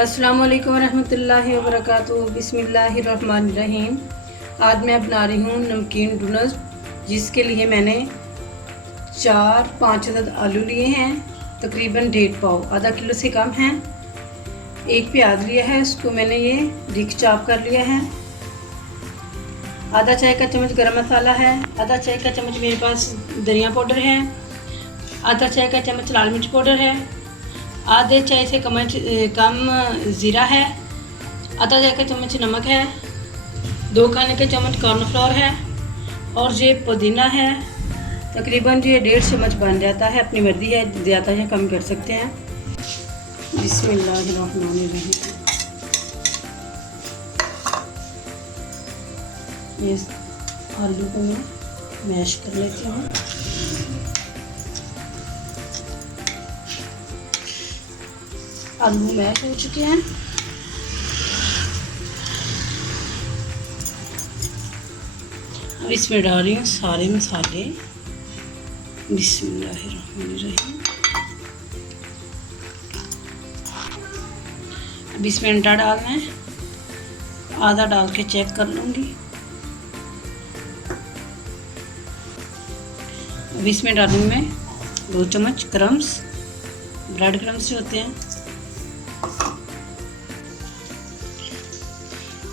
अस्सलामु अलैकुम रहमतुल्लाहि व बरकातुहू। बिस्मिल्लाहिर्रहमानिर्रहीम। आज मैं बना रही हूँ नमकीन डोनट्स, जिसके लिए मैंने 4-5 अदद आलू लिए हैं, तकरीबन 1.5 पाव, आधा किलो से कम हैं। एक प्याज लिया है, उसको मैंने ये रिक चॉप कर लिया है। आधा चाय का चम्मच गरम मसाला है, आधा चाय का चम्मच मेरे पास धनिया पाउडर है, आधा चाय का चम्मच लाल मिर्च पाउडर है, आधे चाय से कम ज़ीरा है, आधा चाय का चम्मच नमक है, 2 खाने के चम्मच कॉर्नफ्लोर है और ये पुदीना है। तकरीबन ये 1.5 चम्मच बन जाता है, अपनी मर्ज़ी है, ज़्यादा या कम कर सकते हैं। बिस्मिल्लाहिर्रहमानिर्रहीम। ये आलू को मैं मैश कर लेती हूँ। आलू मैश हो चुके हैं। अब इसमें डाल रही हूँ सारे मसाले। बिस्मिल्लाहिर्रहमानिर्रहीम। अब इसमें अंडा डालना है, आधा डाल के चेक कर लूँगी। अब इसमें डालूँगी मैं 2 चम्मच क्रम्स, ब्रेड क्रम्स जो होते हैं।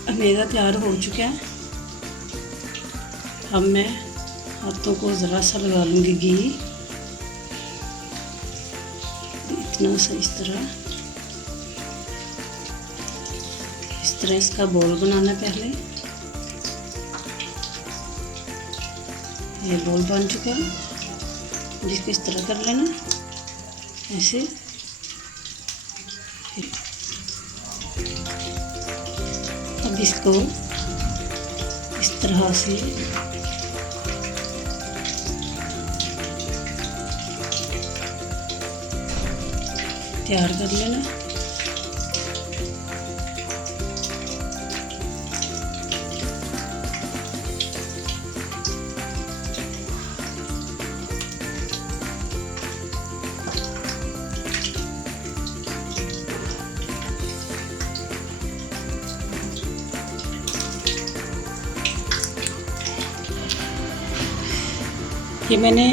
अब मेरा तैयार हो चुका है। अब मैं हाथों को ज़रा सा लगा लूँगी घी, इतना सा, इस तरह इसका बॉल बनाना है। पहले ये बॉल बन चुका है, जिसको इस तरह कर लेना ऐसे। अब इसको इस तरह से तैयार कर लेना। ये मैंने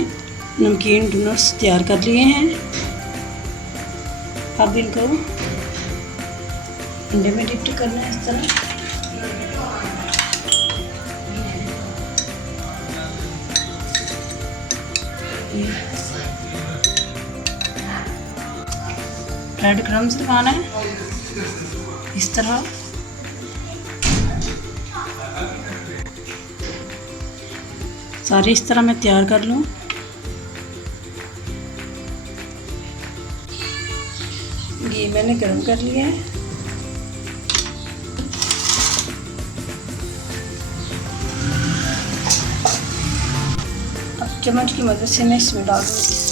नमकीन डोनट्स तैयार कर लिए हैं। अब इनको अंडे में डिप करना है इस तरह। ब्रेड क्रम्स लगाना है इस तरह। सारे इस तरह मैं तैयार कर लूँ। घी मैंने गर्म कर लिया है। अब चम्मच की मदद से मैं इसमें डाल दूँगी।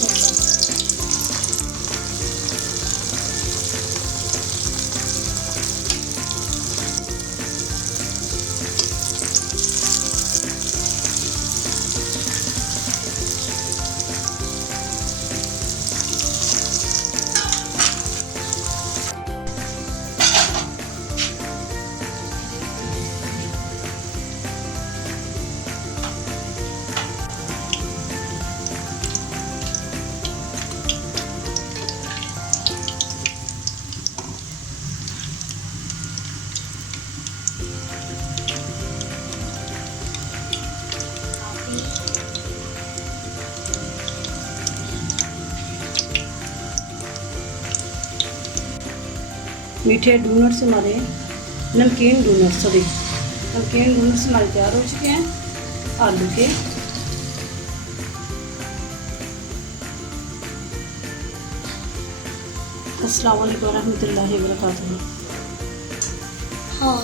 मीठे डोनट्स हमारे नमकीन डोनट्स हमारे तैयार हो चुके हैं आलू के। अस्सलाम वालेकुम रहमतुल्लाहि व बरकातुहू। हाँ।